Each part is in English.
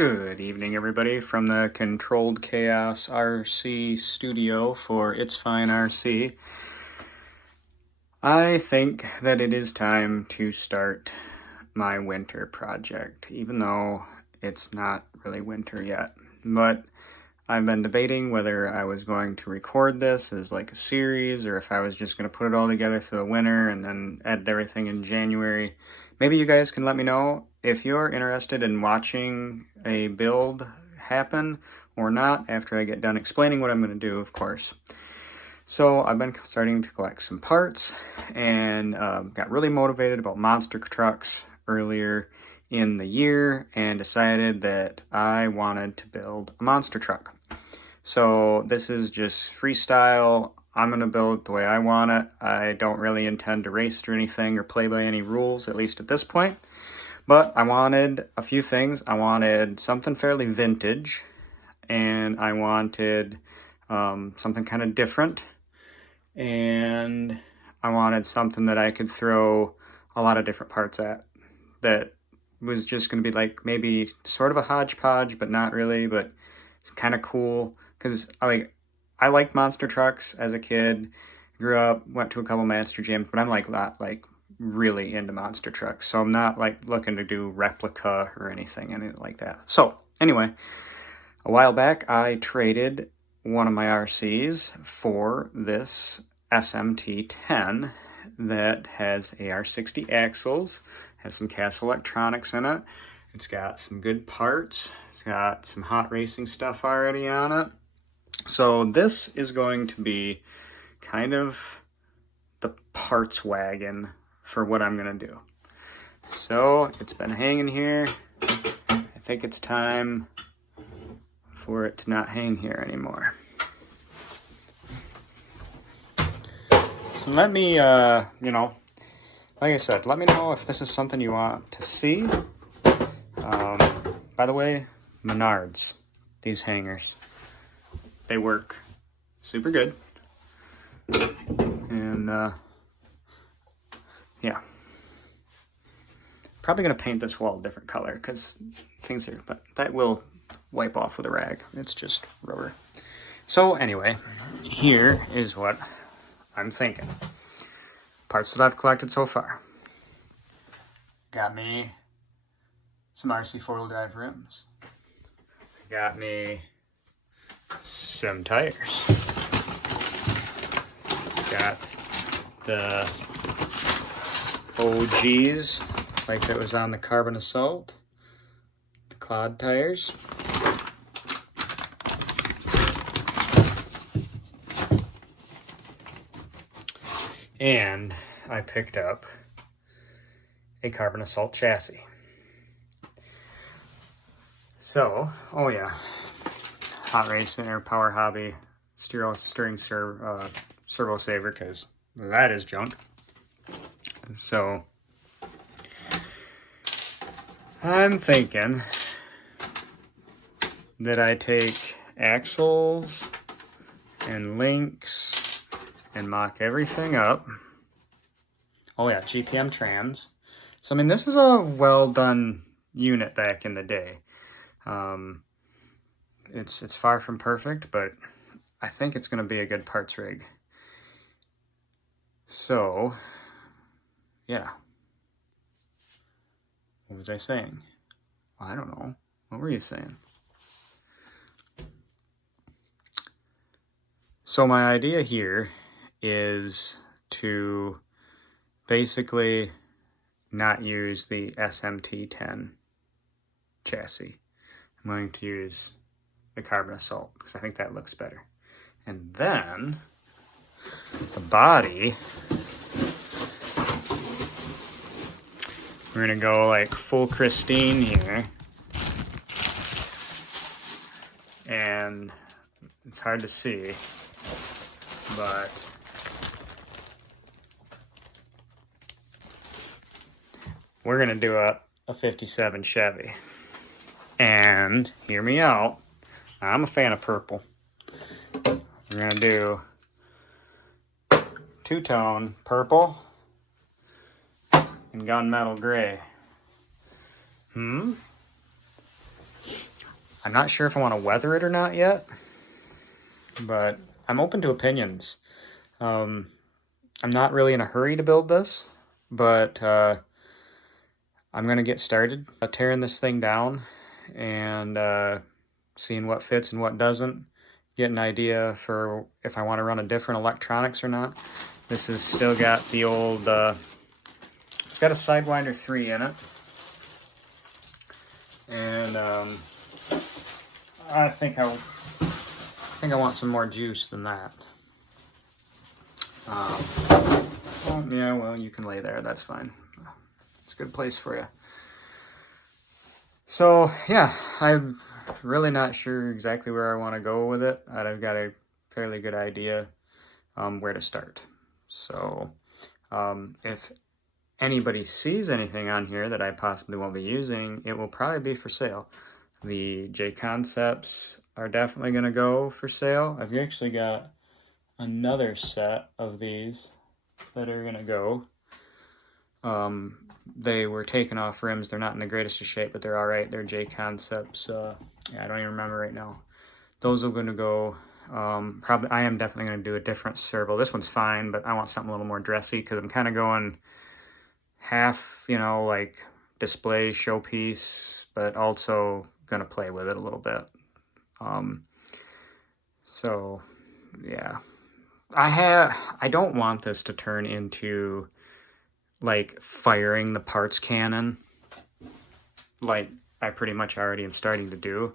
Good evening, everybody, from the Controlled Chaos RC studio for ItsFine RC. I think that it is time to start my winter project, even though it's not really winter yet. But I've been debating whether I was going to record this as like a series or if I was just going to put it all together through the winter and then edit everything in January. Maybe you guys can let me know if you're interested in watching a build happen or not after I get done explaining what I'm going to do, of course. So I've been starting to collect some parts and got really motivated about monster trucks earlier in the year and decided that I wanted to build a monster truck. So this is just freestyle. I'm going to build it the way I want it. I don't really intend to race or anything or play by any rules, at least at this point. But I wanted a few things. I wanted something fairly vintage, and I wanted something kind of different, and I wanted something that I could throw a lot of different parts at that was just going to be like maybe sort of a hodgepodge, but not really, but it's kind of cool because I liked monster trucks as a kid. Grew up, went to a couple monster gyms, but I'm like not like really into monster trucks, so I'm not like looking to do replica or anything like that. So anyway, a while back I traded one of my RCs for this SMT-10 that has AR60 axles, has some Castle electronics in it. It's got some good parts. It's got some hot racing stuff already on it. So this is going to be kind of the parts wagon for what I'm going to do. So it's been hanging here. I think it's time for it to not hang here anymore. So let me, like I said, let me know if this is something you want to see. By the way, Menards, these hangers, they work super good. And yeah, probably gonna paint this wall a different color because things are, but that will wipe off with a rag. It's just rubber. So anyway, here is what I'm thinking. Parts that I've collected so far. Got me some RC four-wheel drive rims. Got me some tires. Got the OGs, like that was on the Carbon Assault, the Clod tires. And I picked up a Carbon Assault chassis. So, oh yeah, Hot Racing or Power Hobby steering servo saver, because that is junk. So I'm thinking that I take axles and links and mock everything up. Oh yeah, GPM trans. So I mean, this is a well done unit back in the day. It's far from perfect, but I think it's going to be a good parts rig. So yeah. What was I saying? I don't know. What were you saying? So my idea here is to basically not use the SMT-10 chassis. I'm going to use the Carbon Assault because I think that looks better. And then the body, we're gonna go like full Christine here. And it's hard to see, but we're gonna do a 57 Chevy. And hear me out, I'm a fan of purple. We're gonna do two-tone purple and gunmetal gray. I'm not sure if I want to weather it or not yet, but I'm open to opinions. I'm not really in a hurry to build this, but I'm going to get started tearing this thing down and seeing what fits and what doesn't, get an idea for if I want to run a different electronics or not. This has still got the old, it's got a Sidewinder 3 in it. And I think I want some more juice than that. Well, yeah, well, you can lay there, that's fine. It's a good place for you. So, yeah, I'm really not sure exactly where I want to go with it. I've got a fairly good idea where to start. So, if anybody sees anything on here that I possibly won't be using, it will probably be for sale. The J Concepts are definitely going to go for sale. I've actually got another set of these that are going to go. They were taken off rims. They're not in the greatest of shape, but they're all right. They're J Concepts. Yeah, I don't even remember right now. Those are going to go. Probably, I am definitely going to do a different servo. This one's fine, but I want something a little more dressy because I'm kind of going half, you know, like display showpiece, but also going to play with it a little bit. So yeah, I don't want this to turn into like firing the parts cannon like I pretty much already am starting to do,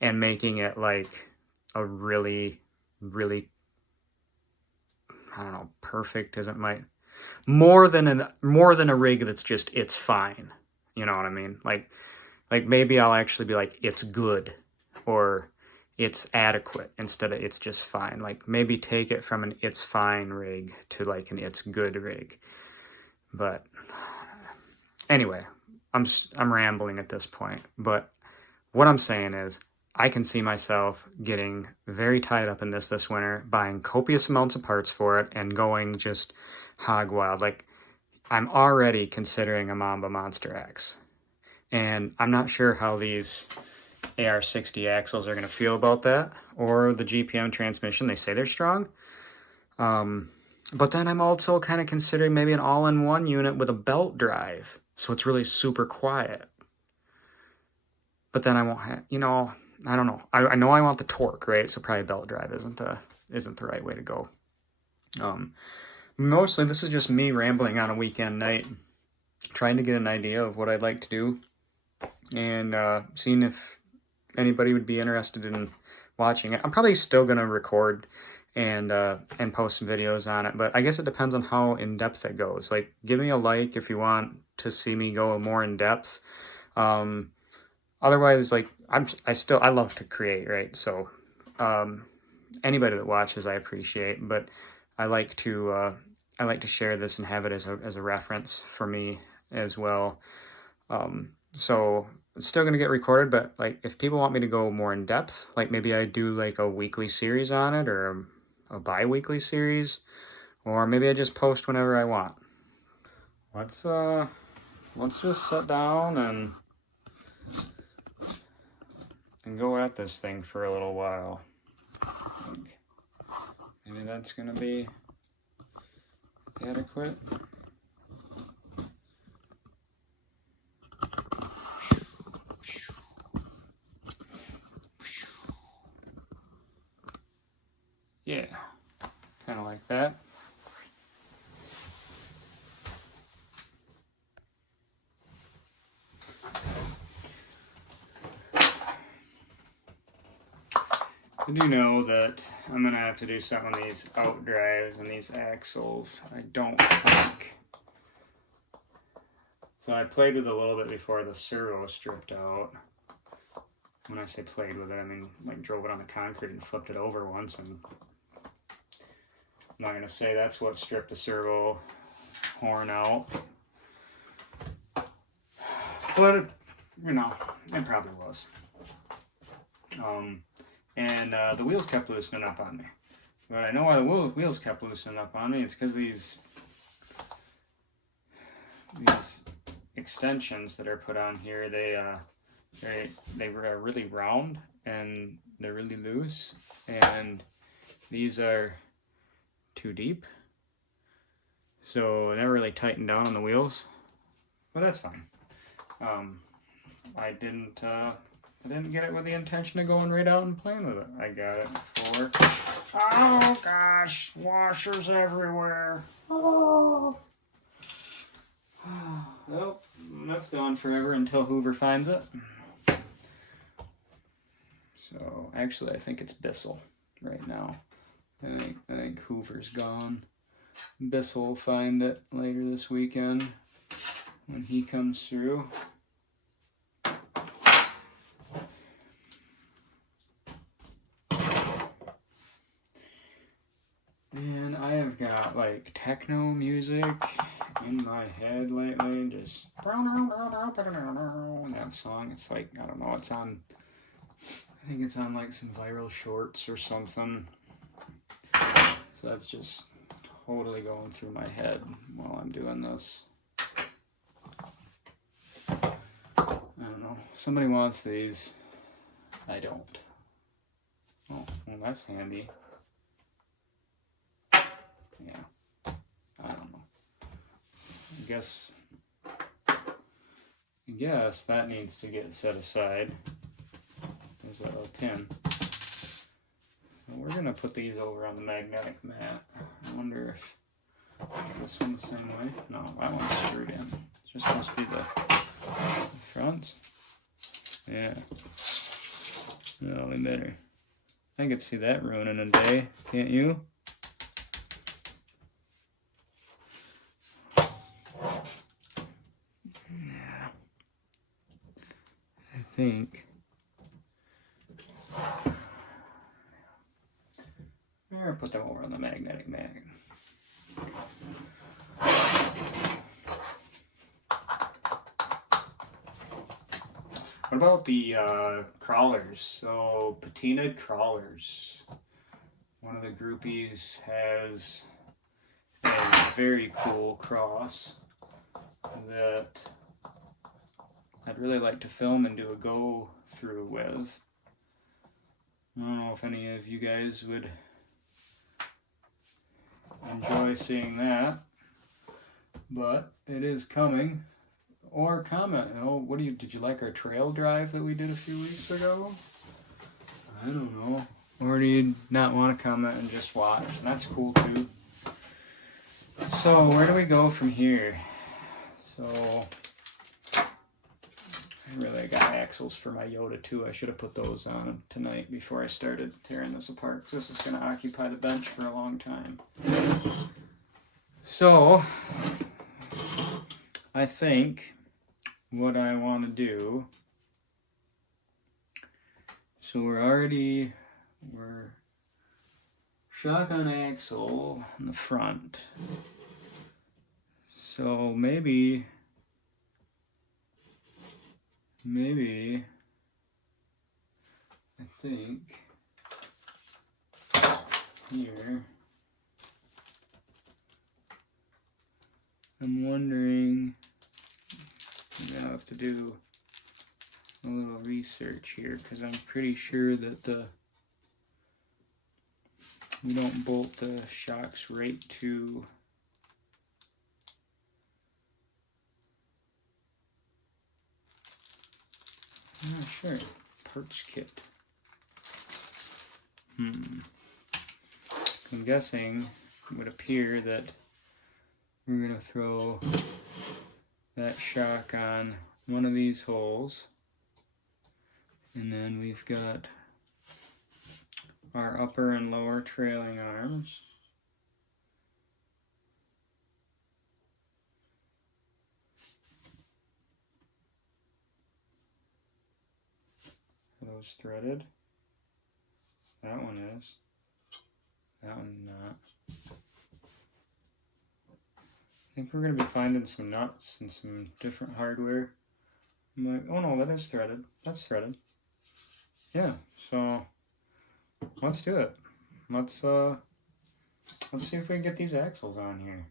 and making it like a really, really, I don't know, perfect isn't my, more than a rig that's just, it's fine. You know what I mean? Like maybe I'll actually be like, it's good, or it's adequate instead of it's just fine. Like maybe take it from an it's fine rig to like an it's good rig. But anyway, I'm rambling at this point. But what I'm saying is, I can see myself getting very tied up in this winter, buying copious amounts of parts for it, and going just hog wild. Like, I'm already considering a Mamba Monster X. And I'm not sure how these AR60 axles are going to feel about that, or the GPM transmission. They say they're strong. But then I'm also kind of considering maybe an all-in-one unit with a belt drive, so it's really super quiet. But then I won't have, you know, I don't know. I know I want the torque, right? So probably belt drive isn't the right way to go. Mostly this is just me rambling on a weekend night, trying to get an idea of what I'd like to do, and seeing if anybody would be interested in watching it. I'm probably still gonna record and post some videos on it, but I guess it depends on how in depth it goes. Like, give me a like if you want to see me go more in depth. Otherwise, like, I love to create, right? So anybody that watches, I appreciate, but I like to share this and have it as a reference for me as well. So it's still going to get recorded, but like, if people want me to go more in depth, like maybe I do like a weekly series on it, or a bi-weekly series, or maybe I just post whenever I want. Let's just sit down and go at this thing for a little while. Maybe that's gonna be adequate. Yeah, kind of like that. I do know that I'm gonna have to do something on these out drives and these axles. I don't think. So I played with it a little bit before the servo was stripped out. When I say played with it, I mean like drove it on the concrete and flipped it over once, and I'm not gonna say that's what stripped the servo horn out. But, you know, it probably was. And the wheels kept loosening up on me. But I know why the wheels kept loosening up on me. It's because these extensions that are put on here, they They were really round and they're really loose, and these are too deep, so it never really tightened down on the wheels, but that's fine. I didn't get it with the intention of going right out and playing with it. I got it for, oh gosh, washers everywhere. Oh. Well, that's gone forever until Hoover finds it. So actually, I think it's Bissell right now. I think Hoover's gone. Bissell will find it later this weekend when he comes through. And I have got like techno music in my head lately, just that song. It's like, I don't know, it's on, I think it's on like some viral shorts or something. So that's just totally going through my head while I'm doing this. I don't know. Somebody wants these. I don't. Oh, well, that's handy. Yeah. I don't know. I guess that needs to get set aside. There's that little pin. We're gonna put these over on the magnetic mat. I wonder if this one's the same way. No, that one's screwed in. It's just supposed to be the front. Yeah. No, we better. I can see that ruining a day, can't you? Yeah. I think. I'm gonna put them over on the magnetic mat. What about the crawlers? So patinaed crawlers. One of the groupies has a very cool cross that I'd really like to film and do a go through with. I don't know if any of you guys would enjoy seeing that, but it is coming. Or comment, did you like our trail drive that we did a few weeks ago? I don't know. Or do you not want to comment and just watch? And that's cool too. So where do we go from here? So I really got axles for my Yoda too. I should have put those on tonight before I started tearing this apart, because this is going to occupy the bench for a long time. So I think what I want to do, so we're shotgun axle in the front, so maybe I think here I'm wondering, I'm gonna have to do a little research here, because I'm pretty sure that we don't bolt the shocks right to I'm not sure. Parts kit. I'm guessing it would appear that we're gonna throw that shock on one of these holes, and then we've got our upper and lower trailing arms. Are those threaded? That one is. That one's not. I think we're going to be finding some nuts and some different hardware. I'm like, oh no, that is threaded. That's threaded. Yeah, so let's do it. Let's see if we can get these axles on here.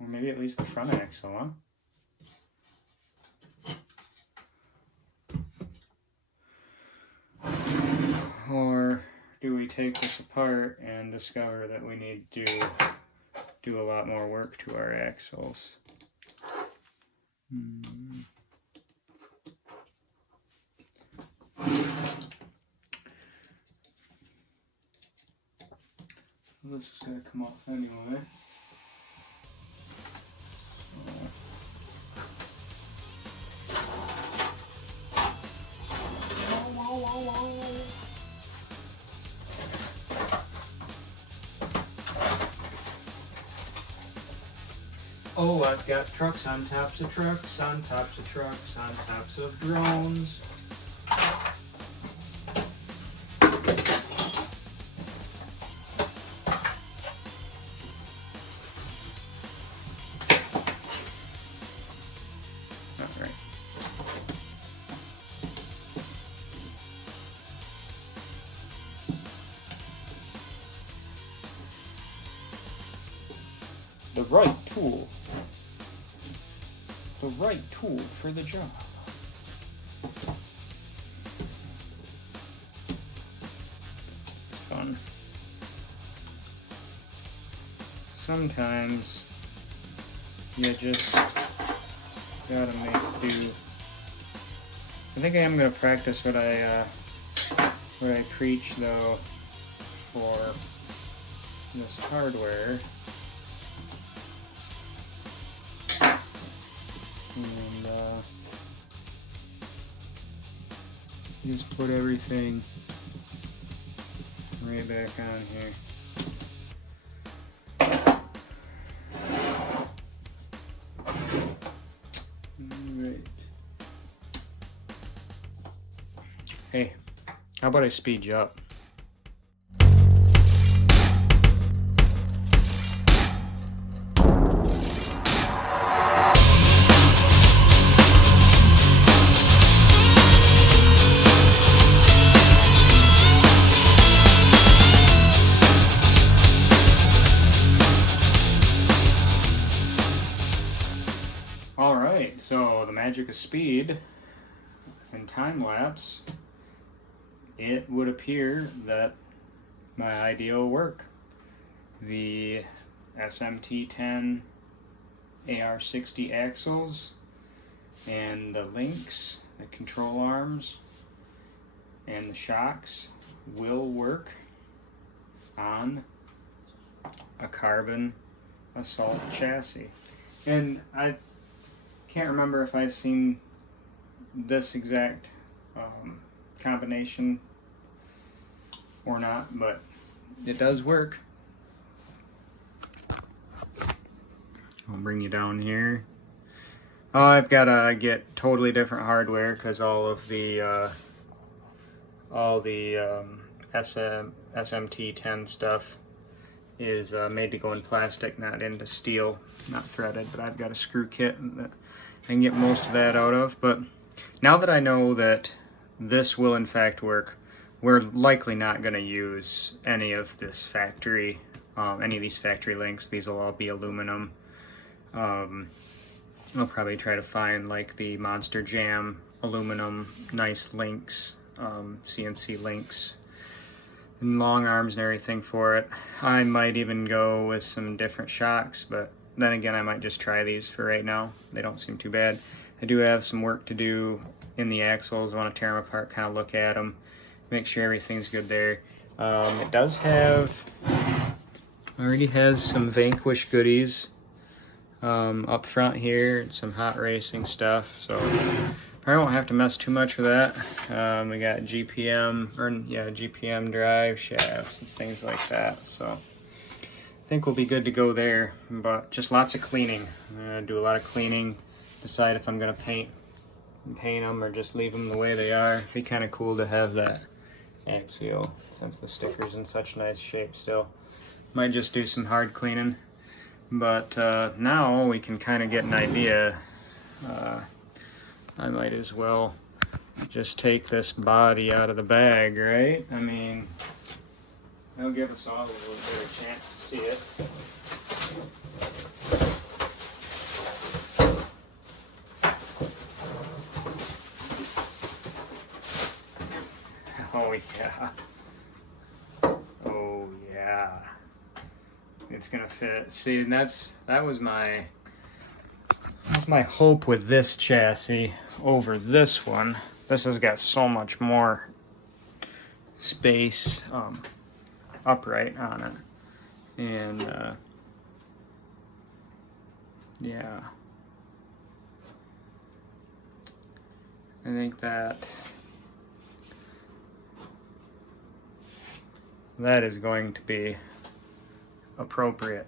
Or maybe at least the front axle, huh? Or do we take this apart and discover that we need to do a lot more work to our axles? This is going to come off anyway. Oh, I've got trucks on tops of trucks, on tops of trucks, on tops of drones. Alright. The right tool. The right tool for the job. It's fun. Sometimes you just gotta make do. I think I am gonna practice what I preach though for this hardware. And just put everything right back on here. Alright. Hey, how about I speed you up? So the magic of speed and time lapse, it would appear that my idea will work. The SMT10 AR60 axles and the links, the control arms, and the shocks will work on a carbon assault chassis. And I can't remember if I've seen this exact combination or not, but it does work. I'll bring you down here. Oh, I've got to get totally different hardware because all the SMT10 stuff is made to go in plastic, not into steel, not threaded. But I've got a screw kit that I can get most of that out of. But now that I know that this will in fact work, we're likely not going to use any of this factory, any of these factory links. These will all be aluminum. I'll probably try to find like the Monster Jam aluminum nice links, CNC links, and long arms and everything for it. I might even go with some different shocks, but then again I might just try these for right now. They don't seem too bad. I do have some work to do in the axles. I want to tear them apart, kind of look at them, make sure everything's good there. It does have, already has some Vanquish goodies up front here, and some hot racing stuff, so I won't have to mess too much with that. We got GPM drive shafts and things like that, so I think we'll be good to go there. But just lots of cleaning. I'm gonna do a lot of cleaning, decide if I'm gonna paint them or just leave them the way they are. It'd be kind of cool to have that axial since the sticker's in such nice shape still. Might just do some hard cleaning, but now we can kind of get an idea. I might as well just take this body out of the bag, right? I mean, that'll give us all a little better chance to see it. Oh yeah. it's gonna fit. See, and that was my hope with this chassis over this one. This has got so much more space upright on it, and yeah, I think that is going to be appropriate.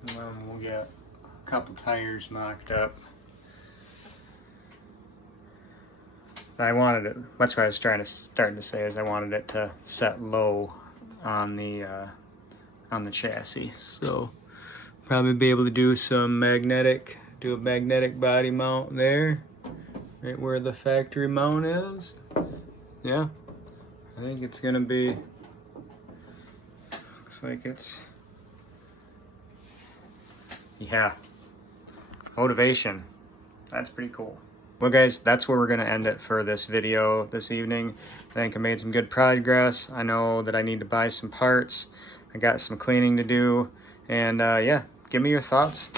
And then we'll get a couple tires mocked up. I wanted it, that's what I was starting to say, is I wanted it to set low on the chassis. So probably be able to do a magnetic body mount there, right where the factory mount is. Yeah, I think it's gonna be, looks like it's, yeah, motivation. That's pretty cool. Well guys, that's where we're gonna end it for this video this evening. I think I made some good progress. I know that I need to buy some parts. I got some cleaning to do, and yeah, give me your thoughts,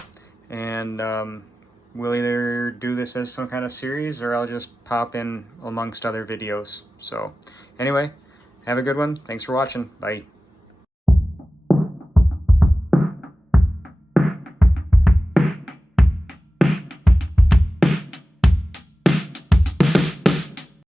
and we'll either do this as some kind of series or I'll just pop in amongst other videos. So anyway, have a good one. Thanks for watching. Bye.